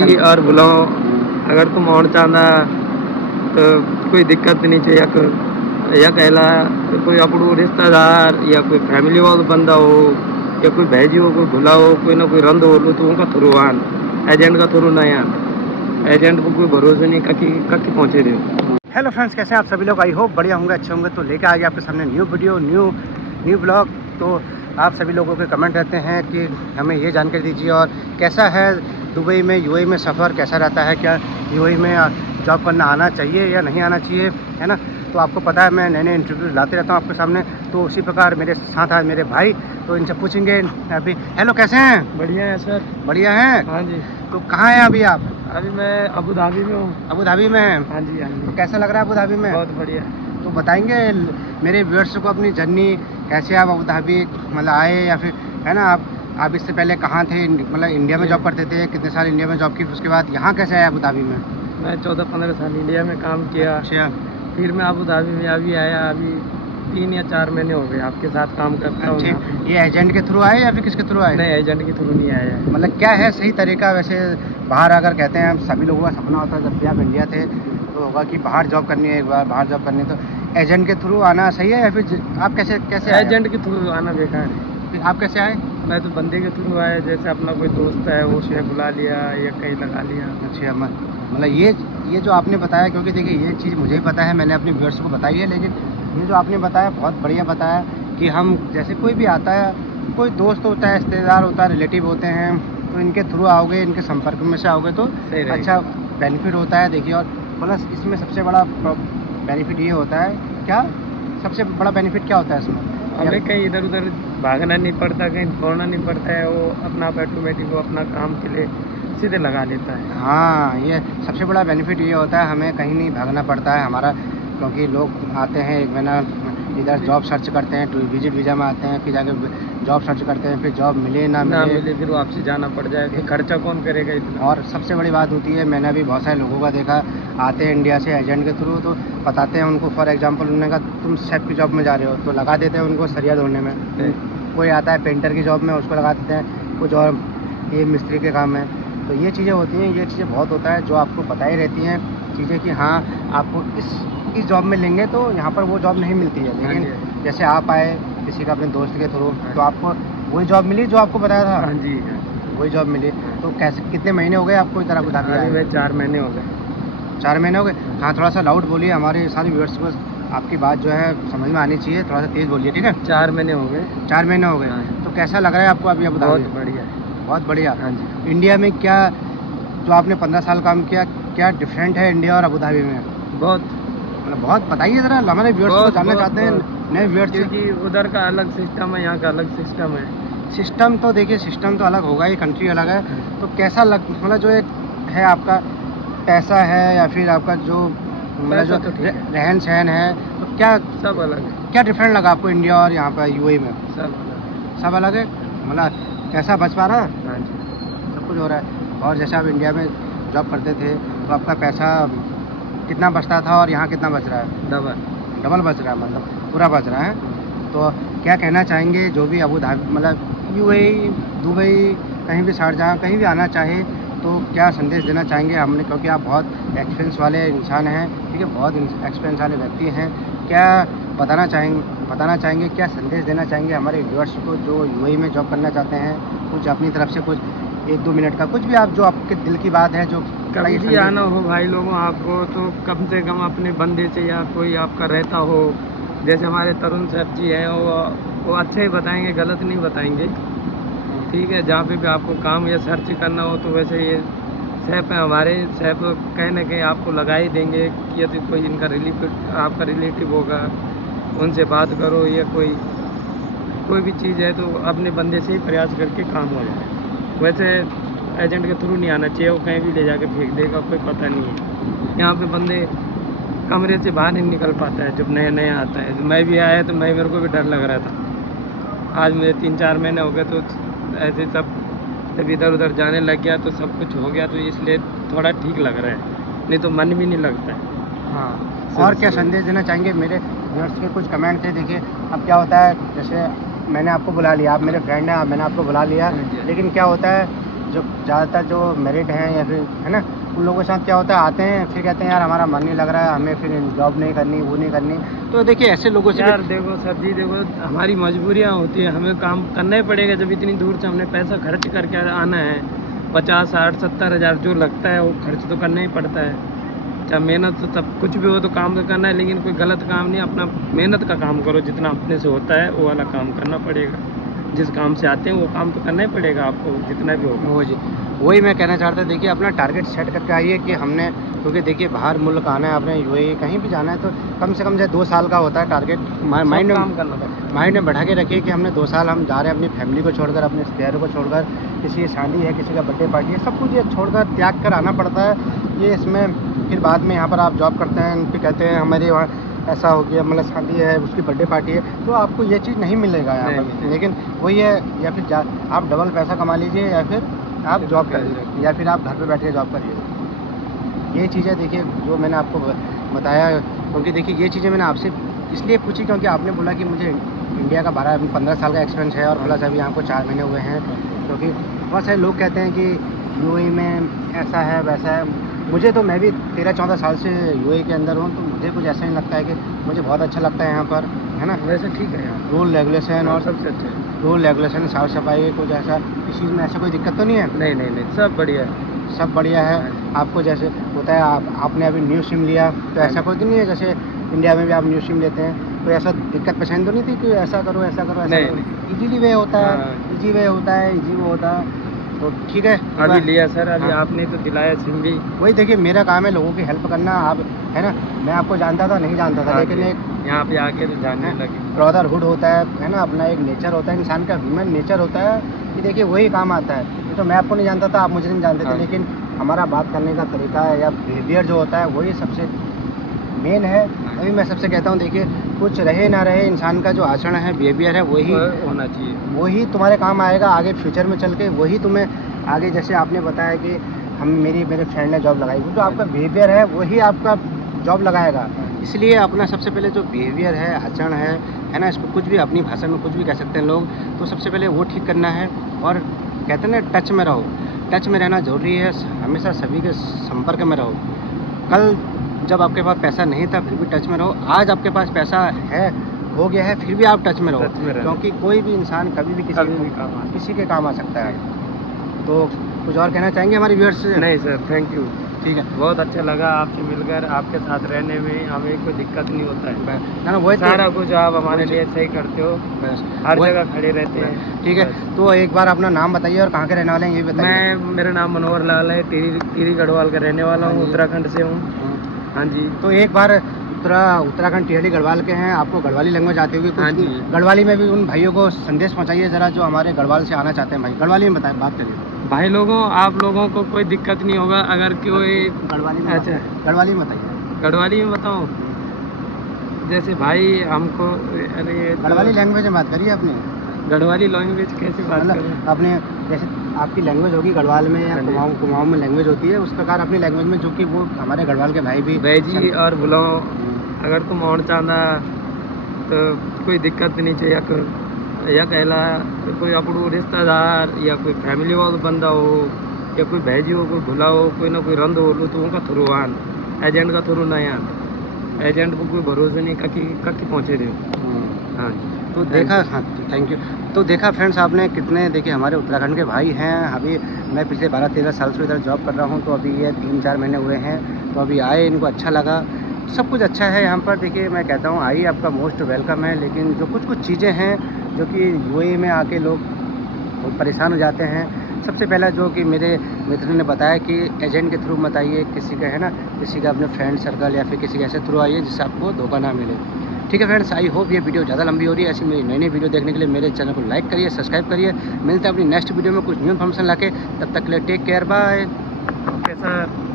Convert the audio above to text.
कि और बुलाओ अगर तुम और चाहना तो कोई दिक्कत नहीं चाहिए या कहला तो कोई अपड़ो रिश्तेदार या कोई फैमिली वालो बंदा हो या कोई भेजी हो कोई भुला हो कोई ना कोई रंद हो तो उनका थ्रू आन एजेंट का थ्रू नहीं आन एजेंट को कोई भरोसे नहीं कहीं पहुँचे रहे। हेलो फ्रेंड्स, कैसे हैं आप सभी लोग? आई होप बढ़िया होंगे, अच्छे होंगे। तो लेकर आ गया आपके सामने न्यू वीडियो, न्यू ब्लॉग। तो आप सभी लोगों के कमेंट रहते हैं कि हमें ये जानकारी दीजिए और कैसा है दुबई में, यूएई में सफ़र कैसा रहता है, क्या यूएई में जॉब करना आना चाहिए या नहीं आना चाहिए, है ना। तो आपको पता है मैं नए नए इंटरव्यू लाते रहता हूँ आपके सामने। तो उसी प्रकार मेरे साथ आज मेरे भाई, तो इनसे पूछेंगे अभी। हेलो, कैसे हैं? बढ़िया है सर। बढ़िया हैं? हाँ जी। तो कहाँ हैं अभी आप? अभी मैं अबू धाबी में हूँ। अबू धाबी में हैं? हाँ जी हाँ जी। तो कैसा लग रहा है अबू धाबी में? बहुत बढ़िया। तो बताएंगे मेरे व्यूअर्स को अपनी जर्नी, कैसे आप अबू धाबी मतलब आए, या फिर है ना आप इससे पहले कहाँ थे, मतलब इंडिया में जॉब करते थे, कितने साल इंडिया में जॉब की, उसके बाद यहाँ कैसे आए अबू धाबी में? मैं 14-15 साल इंडिया में काम किया। अच्छा। फिर मैं अबू धाबी में अभी आया, अभी 3 या 4 महीने हो गए आपके साथ काम करता हूँ। ये एजेंट के थ्रू आए या फिर किसके थ्रू आए? नहीं, एजेंट के थ्रू नहीं आया। मतलब क्या है सही तरीका? वैसे बाहर अगर कहते हैं, सभी लोगों का सपना होता है जब भी आप इंडिया थे तो होगा कि बाहर जॉब करनी है, एक बार बाहर जॉब करनी है, तो एजेंट के थ्रू आना सही है या फिर आप कैसे एजेंट के थ्रू आना बेकार है। फिर आप कैसे आए? मैं तो बंदे के थ्रू आया, जैसे अपना कोई दोस्त है वो उसने बुला लिया या कहीं लगा लिया। अच्छा, मतलब ये जो आपने बताया, क्योंकि देखिए ये चीज़ मुझे ही पता है, मैंने अपने व्यूअर्स को बताई है, लेकिन ये जो आपने बताया बहुत बढ़िया बताया कि हम जैसे कोई भी आता है, कोई दोस्त होता है, रिश्तेदार होता है, रिलेटिव होते हैं, तो इनके थ्रू आओगे, इनके संपर्क में से आओगे तो अच्छा बेनिफिट होता है। देखिए, और प्लस इसमें सबसे बड़ा बेनिफिट ये होता है, क्या सबसे बड़ा बेनिफिट क्या होता है इसमें? हमें कहीं इधर उधर भागना नहीं पड़ता, कहीं दौड़ना नहीं पड़ता है, वो अपना ऑटोमेटिक वो अपना काम के लिए सीधे लगा लेता है। हाँ, ये सबसे बड़ा बेनिफिट ये होता है, हमें कहीं नहीं भागना पड़ता है हमारा, क्योंकि लोग आते हैं 1 महीना इधर जॉब सर्च करते हैं, तो विजिट वीज़ा में आते हैं, फिर जाके जॉब सर्च करते हैं, फिर जॉब मिले ना मिले फिर वापसी जाना पड़ जाए, फिर खर्चा कौन करेगा इतना। और सबसे बड़ी बात होती है, मैंने भी बहुत सारे लोगों का देखा, आते हैं इंडिया से एजेंट के थ्रू, तो बताते हैं उनको, फॉर एग्जांपल उन्होंने कहा तुम शेफ की जॉब में जा रहे हो, तो लगा देते हैं उनको सरिया धोने में। कोई आता है पेंटर की जॉब में, उसको लगा देते हैं कुछ और, ये मिस्त्री के काम है। तो ये चीज़ें होती हैं, ये चीज़ें बहुत होता है जो आपको पता ही रहती हैं चीज़ें कि हाँ आपको इस जॉब में लेंगे तो यहाँ पर वो जॉब नहीं मिलती है। लेकिन जैसे आप आए किसी का अपने दोस्त के थ्रू, तो आपको वही जॉब मिली जो आपको बताया था। हाँ जी, वही जॉब मिली। तो कैसे, कितने महीने हो गए आपको इधर अबू धाबी आए? 4 महीने हो गए। 4 महीने हो गए। हाँ, थोड़ा सा लाउड बोलिए, हमारे सारे व्यूअर्स को आपकी बात जो है समझ में आनी चाहिए, थोड़ा सा तेज़ बोलिए, ठीक है? 4 महीने हो गए। 4 महीने हो गए। तो कैसा लग रहा है आपको अभी अबू धाबी? बहुत बढ़िया। बहुत बढ़िया। हाँ जी। इंडिया में क्या, जो आपने 15 साल काम किया, क्या डिफरेंट है इंडिया और अबू धाबी में? बहुत, मतलब बहुत बताइए ज़रा, हमारे व्यूअर्स को जानना चाहते हैं, नए व्यूअर्स। क्योंकि उधर का अलग सिस्टम है, यहाँ का अलग सिस्टम है। सिस्टम तो देखिए, सिस्टम तो अलग होगा ही, कंट्री अलग है। तो कैसा मतलब जो एक है आपका पैसा है या फिर आपका जो मतलब जो रहन सहन है, तो क्या सब अलग है। क्या डिफरेंट लगा आपको इंडिया और यहाँ पर यूएई में? सब अलग है। मतलब कैसा बच पा रहा है? हाँ जी, सब कुछ हो रहा है। और जैसे आप इंडिया में जॉब करते थे तो आपका पैसा कितना बचता था और यहाँ कितना बच रहा है? डबल बच रहा है, मतलब पूरा बच रहा है। तो क्या कहना चाहेंगे जो भी अबू धाबी मतलब यूएई, दुबई, कहीं भी शारजाह, कहीं भी आना चाहे तो क्या संदेश देना चाहेंगे? हमने, क्योंकि आप बहुत एक्सपीरियंस वाले इंसान हैं, ठीक है, बहुत एक्सपीरियंस वाले व्यक्ति हैं, क्या बताना चाहेंगे, क्या संदेश देना चाहेंगे हमारे व्यूअर्स को जो यूएई में जॉब करना चाहते हैं? कुछ अपनी तरफ से, कुछ 1-2 मिनट का, कुछ भी आप, जो आपके दिल की बात है, जो कभी भी आना हो भाई लोगों आपको, तो कम से कम अपने बंदे से या कोई आपका रहता हो, जैसे हमारे तरुण सर जी हैं, वो अच्छे ही बताएंगे, गलत नहीं बताएंगे, ठीक है। जहाँ पे भी आपको काम या सर्च करना हो तो वैसे ये सेफ है हमारे, सेफ कहीं ना कहीं आपको लगा ही देंगे कि यदि कोई इनका आपका रिलेटिव होगा, उनसे बात करो, या कोई भी चीज़ है तो अपने बंदे से ही प्रयास करके काम हो जाए। वैसे एजेंट के थ्रू नहीं आना चाहिए, वो कहीं भी ले जाके फेंक देगा, कोई पता नहीं है। यहाँ पे बंदे कमरे से बाहर नहीं निकल पाता है जब नया आता है। मैं भी आया तो मेरे को भी डर लग रहा था। आज मुझे 3-4 महीने हो गए, तो ऐसे सब जब इधर उधर जाने लग गया तो सब कुछ हो गया, तो इसलिए थोड़ा ठीक लग रहा है, नहीं तो मन भी नहीं लगता है। हाँ, और क्या संदेश देना चाहेंगे? मेरे व्यूअर्स के कुछ कमेंट थे, देखिए अब क्या होता है, जैसे मैंने आपको बुला लिया, आप मेरे फ्रेंड हैं, मैंने आपको बुला लिया, लेकिन क्या होता है जो ज़्यादातर जो मेरिट हैं या फिर है ना, उन लोगों के साथ क्या होता है, आते हैं फिर कहते हैं यार हमारा मन नहीं लग रहा है, हमें फिर जॉब नहीं करनी, वो नहीं करनी। तो देखिए ऐसे लोगों से यार देखो सर जी, देखो हमारी मजबूरियाँ होती है, हमें काम करना ही पड़ेगा। जब इतनी दूर से हमने पैसा खर्च करके आना है, 50, 60, 70 हज़ार जो लगता है वो खर्च तो करना ही पड़ता है। चाहे मेहनत तो तब कुछ भी हो तो काम तो करना है, लेकिन कोई गलत काम नहीं, अपना मेहनत का काम करो, जितना अपने से होता है वो वाला काम करना पड़ेगा। जिस काम से आते हैं वो काम तो करना ही पड़ेगा आपको, जितना भी होगा। वो जी, वही मैं कहना चाहता था। देखिए अपना टारगेट सेट करके आइए कि हमने, क्योंकि देखिए बाहर मुल्क आना है, आपने यूएई कहीं भी जाना है तो कम से कम जो 2 साल का होता है टारगेट। माइंड काम करना पड़ेगा, माइंड में बैठा के रखिए कि हमने 2 साल हम जा रहे हैं अपनी फैमिली को छोड़कर, अपने रिश्तेदारों को छोड़कर, किसी की शादी है, किसी का बर्थडे पार्टी है, सब कुछ ये छोड़कर त्याग कर आना पड़ता है। ये इसमें फिर बाद में यहाँ पर आप जॉब करते हैं, फिर कहते हैं हमारे वहाँ ऐसा हो गया, मतलब शादी है, उसकी बर्थडे पार्टी है, तो आपको ये चीज़ नहीं मिलेगा यहाँ पर। लेकिन वही है, या फिर आप डबल पैसा कमा लीजिए या फिर आप जॉब करिए, या फिर आप घर पे बैठ के जॉब करिए। ये चीज़ें देखिए जो मैंने आपको बताया, क्योंकि देखिए ये चीज़ें मैंने आपसे इसलिए पूछी क्योंकि आपने बोला कि मुझे इंडिया का 15 साल का एक्सपीरियंस है और प्लस अभी यहाँ को 4 महीने हुए हैं। क्योंकि बहुत सारे लोग कहते हैं कि यूएई में ऐसा है वैसा है। मुझे तो, मैं भी 13-14 साल से यूएई के अंदर हूँ, तो मुझे कुछ ऐसा नहीं लगता है कि मुझे बहुत अच्छा लगता है यहाँ पर, है ना। वैसे ठीक है यहाँ रूल रेगुलेशन और सबसे अच्छे रूल रेगुलेशन, साफ़ सफाई, कुछ ऐसा इस चीज़ में ऐसा कोई दिक्कत तो नहीं है? नहीं, सब बढ़िया है। सब बढ़िया है। आपको जैसे होता है, आपने अभी न्यू सिम लिया तो ऐसा कोई तो नहीं है जैसे इंडिया में भी आप न्यू सिम लेते हैं, कोई ऐसा दिक्कत परेशानी तो नहीं थी कि ऐसा करो ऐसा करो ऐसा करो? इजीली वे होता है, इजी वे होता है, इजी वो होता है, तो ठीक है। अभी लिया सर, अभी हाँ। आपने तो दिलाया सिम भी। वही देखिए मेरा काम है लोगों की हेल्प करना, आप है ना। मैं आपको जानता था, नहीं जानता था, लेकिन एक यहाँ पे आके तो जानने लगे। ब्रदरहुड होता है ना, अपना एक नेचर होता है, इंसान का ह्यूमन नेचर होता है कि देखिए वही काम आता है। तो मैं आपको नहीं जानता था, आप मुझे नहीं जानते थे, लेकिन हमारा बात करने का तरीका है या बिहेवियर जो होता है वही सबसे मेन है। अभी मैं सबसे कहता हूँ, देखिए कुछ रहे ना रहे, इंसान का जो आचरण है, बिहेवियर है, वही होना चाहिए, वही तुम्हारे काम आएगा आगे फ्यूचर में चल के। वही तुम्हें आगे, जैसे आपने बताया कि मेरे फ्रेंड ने जॉब लगाई, जो आपका बिहेवियर है वही आपका जॉब लगाएगा। इसलिए अपना सबसे पहले जो बिहेवियर है, आचरण है ना, इसको कुछ भी अपनी भाषा में कुछ भी कह सकते हैं लोग, तो सबसे पहले वो ठीक करना है। और कहते हैं ना, टच में रहो, टच में रहना ज़रूरी है, हमेशा सभी के संपर्क में रहो। कल जब आपके पास पैसा नहीं था फिर भी टच में रहो, आज आपके पास पैसा है, हो गया है, फिर भी आप टच में रहो, क्योंकि कोई भी इंसान कभी भी किसी के काम आ सकता है। तो कुछ और कहना चाहेंगे हमारे व्यूअर्स से? नहीं सर, थैंक यू, ठीक है। बहुत अच्छा लगा आपसे मिलकर, आपके साथ रहने में हमें कोई दिक्कत नहीं होता है ना, वही सारा कुछ आप हमारे लिए सही करते हो, बस हर जगह खड़े रहते हैं। ठीक है, तो एक बार अपना नाम बताइए और कहाँ के रहने वाले हैं ये भी बताइए। मेरा नाम मनोहर लाल है, टिहरी गढ़वाल का रहने वाला हूँ, उत्तराखंड से हूँ। हाँ जी, तो एक बार उत्तराखंड टिहरी गढ़वाल के हैं, आपको गढ़वाली लैंग्वेज आती होगी? हाँ जी, गढ़वाली में भी उन भाइयों को संदेश पहुंचाइए ज़रा, जो हमारे गढ़वाल से आना चाहते हैं। भाई गढ़वाली में बताएं, बात करिए। भाई लोगों, आप लोगों को कोई दिक्कत नहीं होगा अगर कोई गढ़वाली में, अच्छा गढ़वाली में बताइए। गढ़वाली में बताऊँ? जैसे भाई हमको, अरे गढ़वाली लैंग्वेज में बात करिए अपनी। गढ़वाली लैंग्वेज कैसे बात करें? मतलब अपने जैसे आपकी लैंग्वेज होगी गढ़वाल में या कुमाऊं में लैंग्वेज होती है, उस प्रकार अपनी लैंग्वेज में, जो कि वो हमारे गढ़वाल के भाई भी जी और बुलाओ। अगर तुम और चाहना तो कोई दिक्कत नहीं चाहिए, या कहला तो कोई अपनों रिश्तेदार या कोई फैमिली वाला बंदा हो या कोई भेजी हो, कोई भुला हो, कोई ना कोई रंद हो, तो उनका थ्रू आन, एजेंट का थ्रू नहीं आन। एजेंट को कोई भरोसे नहीं ककी पहुँचे रहे। हाँ, तो देखा, हाँ थैंक यू। तो देखा फ्रेंड्स आपने, कितने देखिए हमारे उत्तराखंड के भाई हैं। अभी मैं पिछले 12-13 साल से इधर जॉब कर रहा हूँ, तो अभी ये 3-4 महीने हुए हैं, तो अभी आए, इनको अच्छा लगा, सब कुछ अच्छा है यहाँ पर। देखिए मैं कहता हूँ आइए, आपका मोस्ट वेलकम है। लेकिन जो कुछ चीज़ें हैं जो कि यूएई में आके लोग बहुत परेशान हो जाते हैं। सबसे पहला जो कि मेरे मित्र ने बताया कि एजेंट के थ्रू मत आइए, किसी का है ना, किसी का अपने फ्रेंड सर्कल या फिर किसी के ऐसे थ्रू आइए जिससे आपको धोखा ना मिले। ठीक है फ्रेंड्स, आई होप ये वीडियो ज़्यादा लंबी हो रही है। ऐसी मेरी नई वीडियो देखने के लिए मेरे चैनल को लाइक करिए, सब्सक्राइब करिए। मिलते हैं अपनी नेक्स्ट वीडियो में कुछ न्यू इन्फॉर्मेशन लाके, तब तक के लिए take care, bye. Okay sir.